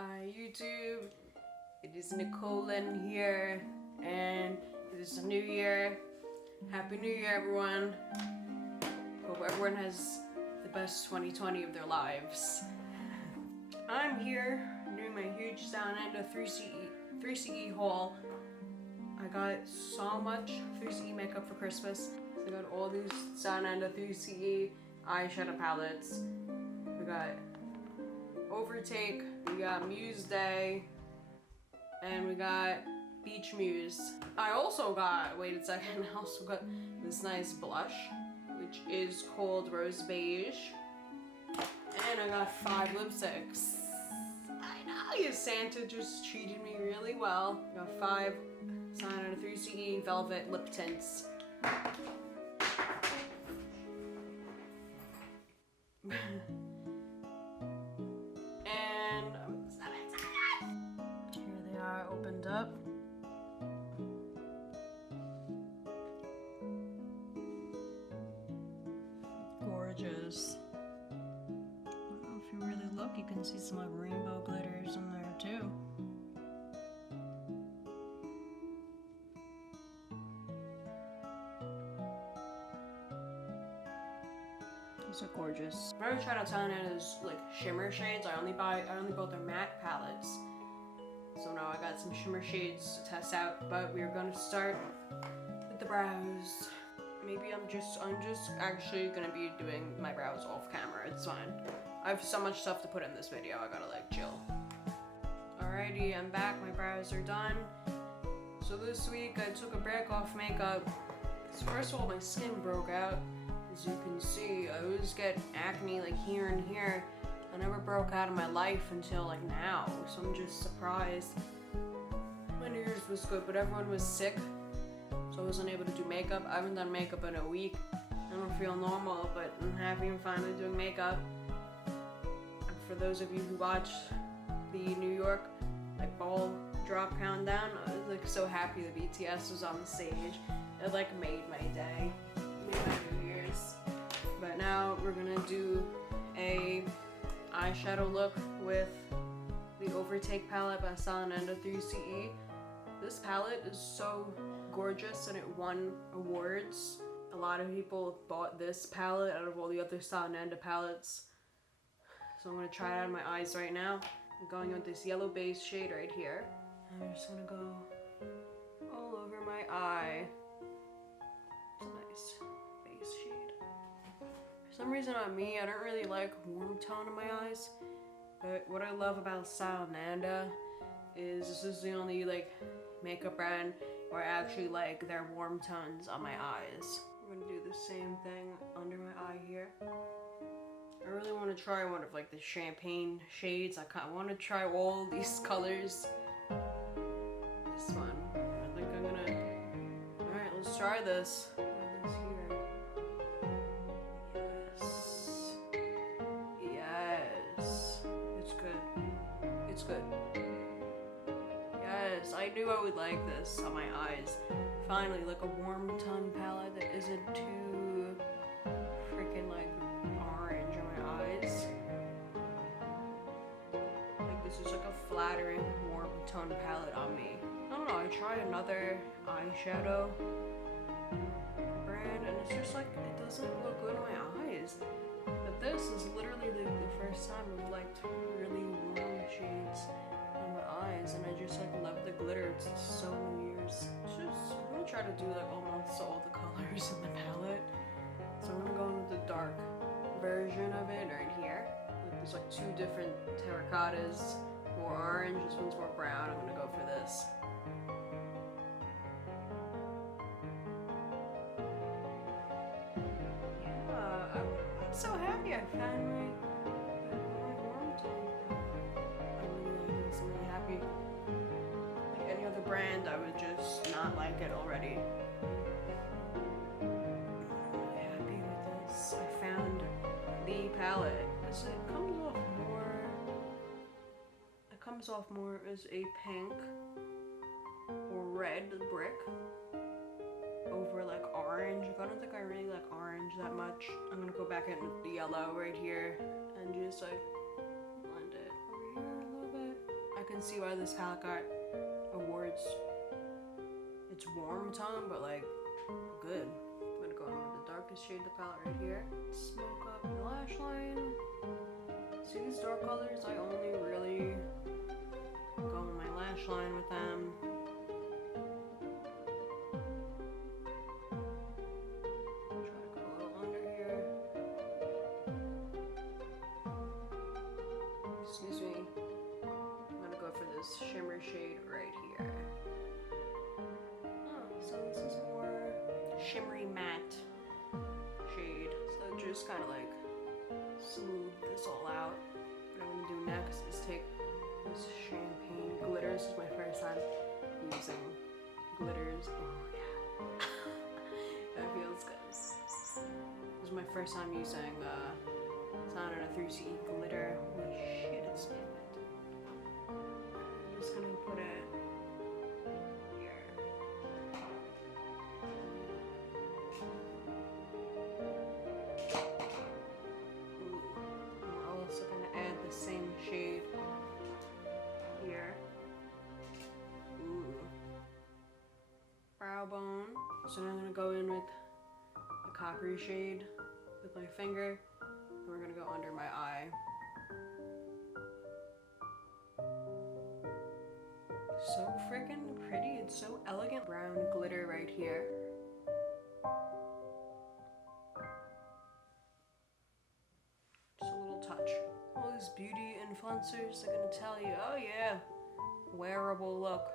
Hi YouTube, it is Nicole Lynn here, and it is a new year. Happy New Year, everyone. Hope everyone has the best 2020 of their lives. I'm here doing my huge Stylenanda 3CE haul. I got so much 3CE makeup for Christmas. So I got all these Stylenanda 3CE eyeshadow palettes. We got Overtake, we got Muse Day, and we got Beige Muse. I also got, wait a second, I also got this nice blush, which is called Rose Beige. And I got 5 lipsticks. I know, Santa just treated me really well. I got 5 Stylenanda 3CE Velvet Lip Tints. And I'm so excited! Here they are, opened up. Gorgeous. If you really look, you can see some like rainbow glitters in there too. These are gorgeous. I've never tried out Stylenanda's like shimmer shades. I only bought their matte palettes. So now I got some shimmer shades to test out, but we're gonna start with the brows. Maybe I'm just actually gonna be doing my brows off camera. It's fine. I have so much stuff to put in this video. I gotta like chill. Alrighty, I'm back. My brows are done. So this week I took a break off makeup. So first of all, my skin broke out. As you can see, I always get acne like here and here. I never broke out in my life until like now. So I'm just surprised. My New Year's was good, but everyone was sick. So I wasn't able to do makeup. I haven't done makeup in a week. I don't feel normal, but I'm happy I'm finally doing makeup. And for those of you who watched the New York like ball drop countdown, I was like so happy the BTS was on the stage. It like made my day, made my New Year's. But now we're gonna do a eyeshadow look with the Overtake palette by Stylenanda 3CE. This palette is so gorgeous and it won awards. A lot of people bought this palette out of all the other Stylenanda palettes. So I'm gonna try it on my eyes right now. I'm going with this yellow base shade right here. I'm just gonna go all over my eye. It's a nice base shade. For some reason on me, I don't really like warm tone in my eyes. But what I love about Stylenanda is this is the only like makeup brand where I actually like their warm tones on my eyes. I'm gonna do the same thing under my eye here. I really want to try one of like the champagne shades. I want to try all these colors. This one. I think I'm gonna... Alright, let's try this. This here. Yes. Yes. It's good. It's good. Yes, I knew I would like this on my eyes. Finally, like a warm tone palette that isn't too freaking like orange on my eyes. Like this is like a flattering warm tone palette on me. I don't know, I tried another eyeshadow brand and it's just like, it doesn't look good on my eyes. But this is literally the first time I've liked really warm shades on my eyes, and I just like love the glitter. It's so New Year's. It's just, I'm gonna try to do like almost all the colors in the palette. So I'm gonna go with the dark version of it right here. Like there's like 2 different terracottas, more orange, this one's more brown. I'm gonna go for this. Yeah, I'm so happy I found my warm tone palette. I really like this. I'm really happy. Like any other brand, I would just not like it already. I'm really happy with this. I found the palette. It comes off more as a pink or red brick over like orange. I don't think I really like orange that much. I'm gonna go back in the yellow right here and just like blend it over here a little bit. can see why this palette got awards. It's warm tone, but like good. I'm gonna go in with the darkest shade of the palette right here. Smoke up the lash line. See these dark colors? I only really go on my lash line with them. Try to go a little under here. Excuse me. I'm gonna go for this shimmer shade right here. Oh, so this is more shimmery matte shade. So just kind of like smooth this all out. What I'm gonna do next is take this champagne glitter. This is my first time using glitters. Oh yeah, that feels good. This is my first time using Stylenanda 3CE glitter. Holy shit, it's good. I'm just gonna put it here. Ooh. We're also gonna add the same shade here. Ooh. Brow bone. So now I'm gonna go in with the coppery shade with my finger, and we're gonna go under my eye. So freaking pretty. It's so elegant. Brown glitter right here. Just a little touch. All these beauty influencers are gonna tell you, oh yeah, wearable look.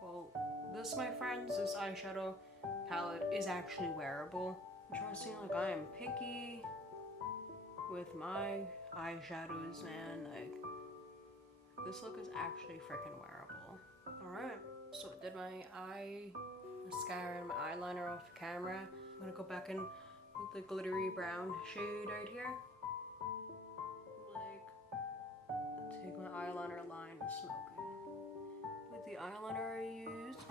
Well, this, my friends, this eyeshadow palette is actually wearable. I'm trying to seem like I am picky with my eyeshadows, man. Like, this look is actually freaking wearable. Alright, so I did my eye mascara and my eyeliner off camera. I'm gonna go back in with the glittery brown shade right here. Like, take my eyeliner line and smoke it. With the eyeliner I used.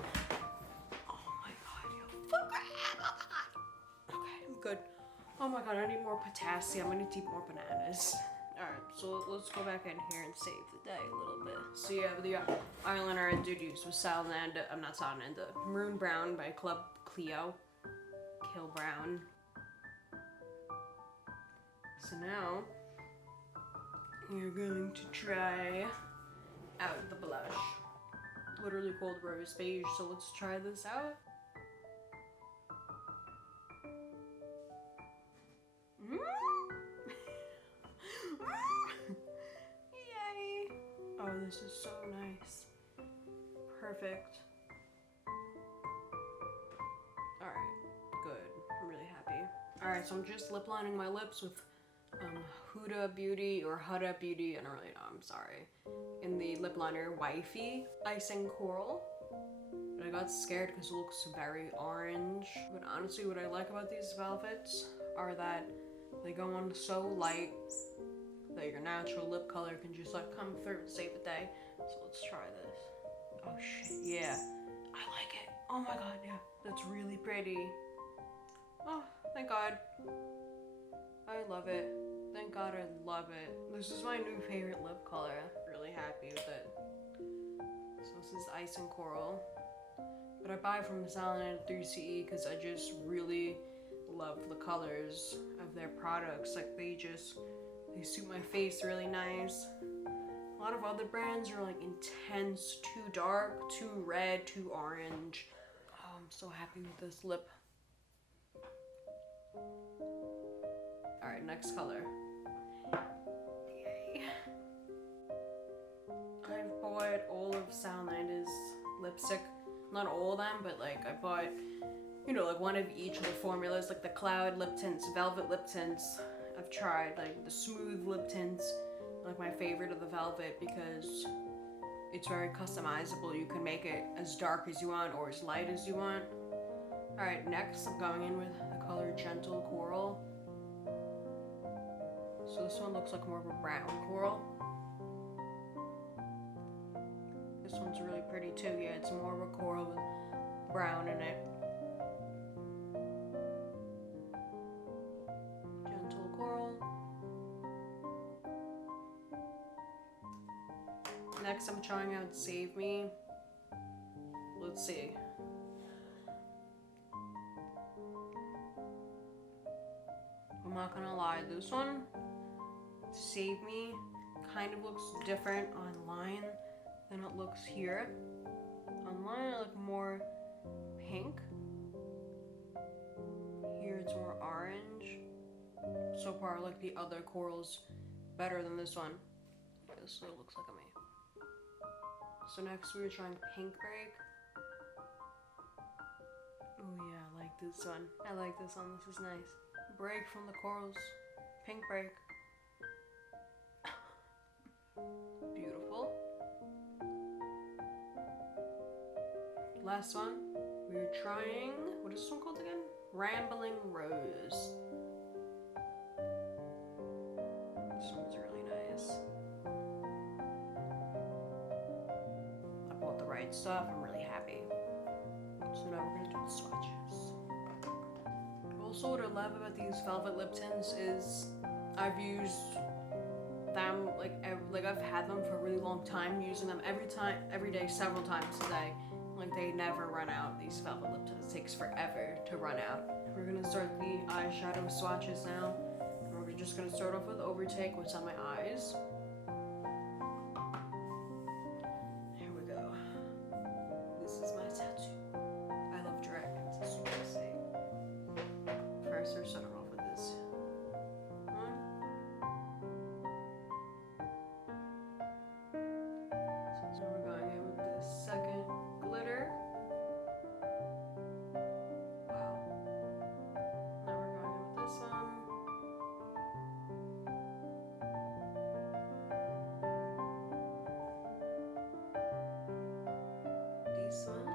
Oh my god, you fucker! Okay, I'm good. Oh my god, I need more potassium. I need to eat more bananas. Alright, so let's go back in here and save the day a little bit. So yeah, the eyeliner I did use was Stylenanda, I'm not Stylenanda, Maroon Brown by Club Cleo. Kill Brown. So now, we're going to try out the blush. Literally called Rose Beige, so let's try this out. Yay! Oh, this is so nice. Perfect. Alright, good. I'm really happy. Alright, so I'm just lip lining my lips with Huda Beauty or Huda Beauty, I don't really know, I'm sorry. In the lip liner Wifey Icing Coral. But I got scared because it looks very orange. But honestly, what I like about these velvets are that they go on so light that your natural lip color can just like come through and save the day. So let's try this. Oh shit, yeah. I like it. Oh my god, yeah. That's really pretty. Oh, thank god. I love it. Thank god I love it. This is my new favorite lip color. Really happy with it. So this is Icing Coral. But I buy from Stylenanda 3CE because I just really love the colors of their products. Like they suit my face really nice. A lot of other brands are like intense, too dark, too red, too orange. Oh, I'm so happy with this lip. Alright, next color. Yay. I've bought all of Stylenanda's lipstick. Not all of them, but like I bought, you know, like one of each of the formulas, like the cloud lip tints, velvet lip tints. I've tried like the smooth lip tints, like my favorite of the velvet because it's very customizable. You can make it as dark as you want or as light as you want. Alright, next I'm going in with the color Gentle Coral. So this one looks like more of a brown coral. This one's really pretty too. Yeah, it's more of a coral with brown in it. Next, I'm trying out Save Me. Let's see. I'm not gonna lie, this one, Save Me, kind of looks different online than it looks here. Online I look more pink. Here it's more orange. So far I like the other corals better than this one. This one looks like a me. So next we were trying Pink Break. Oh yeah, I like this one. I like this one, this is nice. Break from the corals. Pink Break. Beautiful. Last one, we were trying, what is this one called again? Rambling Rose. This one's really nice. I bought the right stuff, I'm really happy. So now we're gonna do the swatches. Also, what I love about these velvet lip tints is I've used them like I've had them for a really long time, using them every day, several times a day. Like they never run out. These velvet lip tints, it takes forever to run out. We're gonna start the eyeshadow swatches now. And we're just gonna start off with Overtake, what's on my eyes. Here we go. This is my tattoo. I love dragons, as you can see. First, we're starting off with this one. So we're going in with the second glitter. Wow. Now we're going in with this one. This one.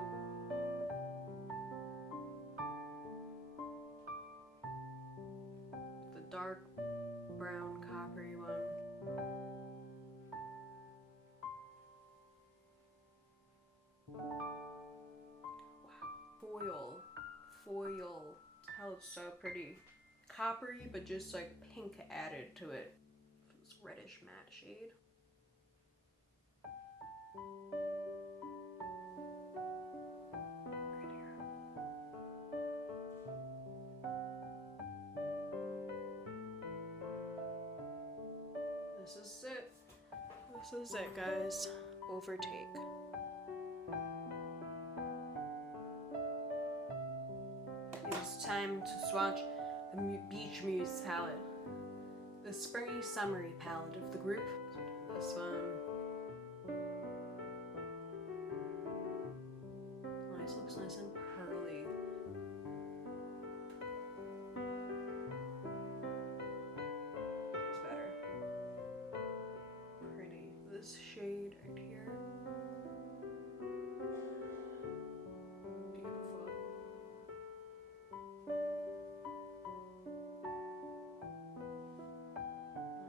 The dark brown coppery one. Wow. Foil. How it's so pretty. Coppery, but just like pink added to it. This reddish matte shade. Right here. This is it. This is it, guys. Overtake. It's time to swatch the Beige Muse palette. The springy summery palette of the group. This one. Nice, looks nice and pearly. It's better. Pretty. This shade right here. Beautiful.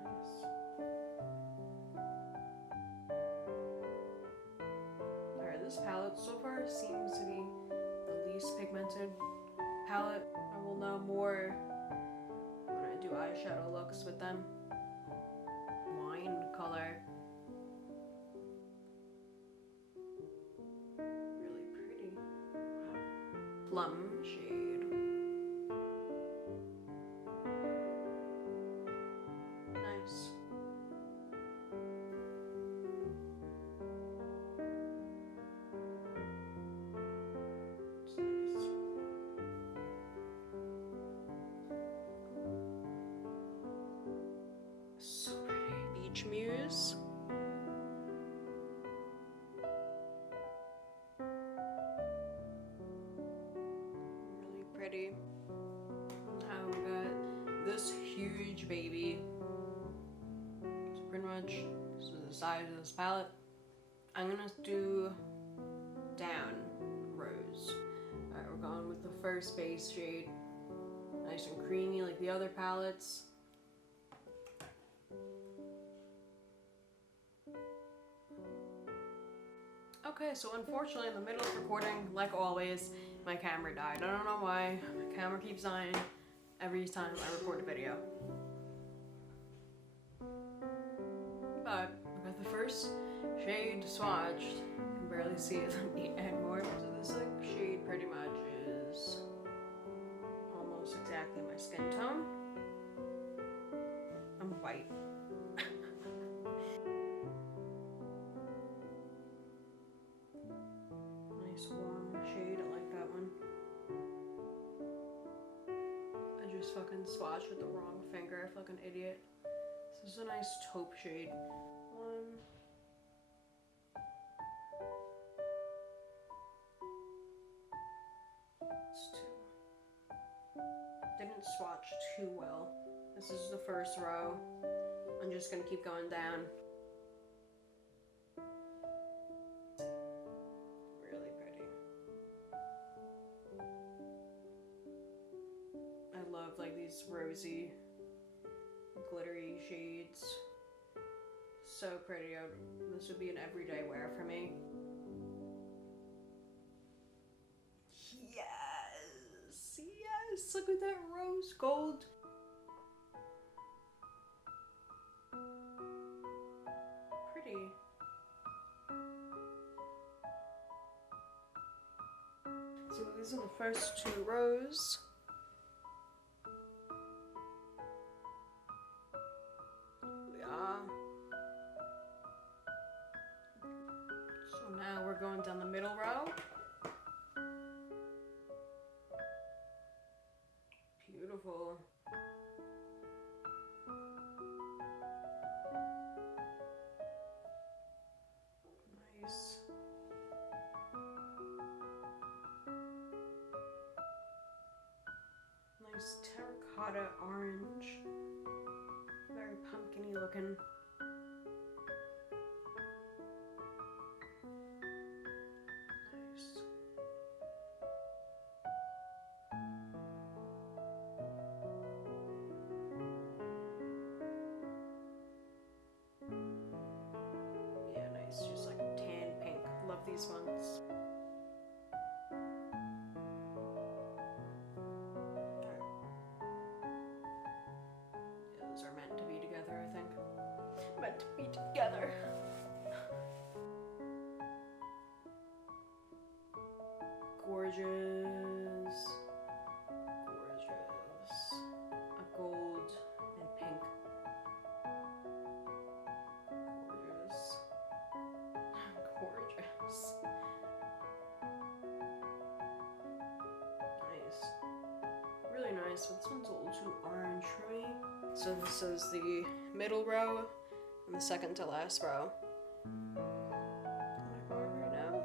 Nice. Alright, this palette so far seems to be the least pigmented palette. I will know more when I do eyeshadow looks with them. Wine color. Really pretty. Wow. Plum shade. Nice. It's nice. So pretty. Beige Muse. Really pretty. Now we got this huge baby. So pretty much this is the size of this palette. I'm gonna do down rose. Alright, we're going with the first base shade. Nice and creamy like the other palettes. Okay, so unfortunately in the middle of recording, like always, my camera died. I don't know why. My camera keeps dying every time I record a video. But I got the first shade swatched. You can barely see it. Let me add more. So this like shade pretty much is almost exactly my skin tone. I'm white. Nice warm shade. I like that one. I just fucking swatched with the wrong finger. I feel like an idiot. This is a nice taupe shade. One. It's two. Didn't swatch too well. This is the first row. I'm just gonna keep going down. Really pretty. I love like these rosy, glittery shades. So pretty. This would be an everyday wear for me. Yes! Yes! Look at that rose gold. Pretty. So these are the first two rows. So now we're going down the middle row. Beautiful. Nice. Nice terracotta orange. Very pumpkin-y looking. Nice. Yeah, nice. Just like tan pink. Love these ones. Those are meant to be together, I think. Meant to be together. Gorgeous. Gorgeous. A gold and pink. Gorgeous. Gorgeous. Nice. Really nice, but this one's a little too orange for me. So this is the middle row and the second to last row. Am I going right now?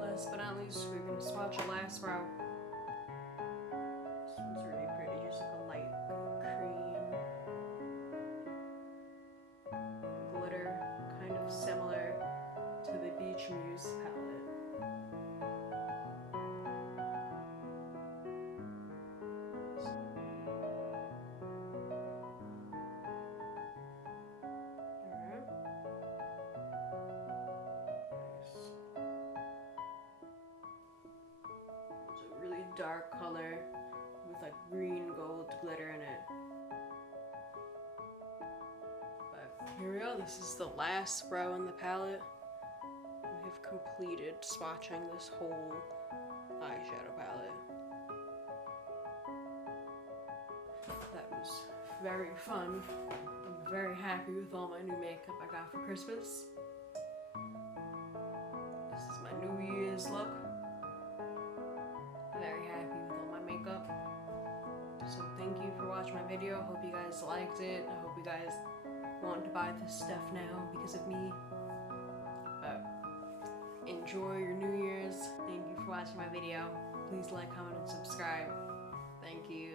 Last but not least, we're going to swatch the last row. This one's really pretty, just like a light cream glitter, kind of similar to the Beige Muse Palette. Dark color with like green gold glitter in it. But here we go, this is the last row in the palette. We have completed swatching this whole eyeshadow palette. That was very fun. I'm very happy with all my new makeup I got for Christmas. This is my New Year's look. Very happy with all my makeup. So thank you for watching my video. Hope you guys liked it. I hope you guys want to buy this stuff now because of me. But enjoy your New Year's. Thank you for watching my video. Please like, comment, and subscribe. Thank you.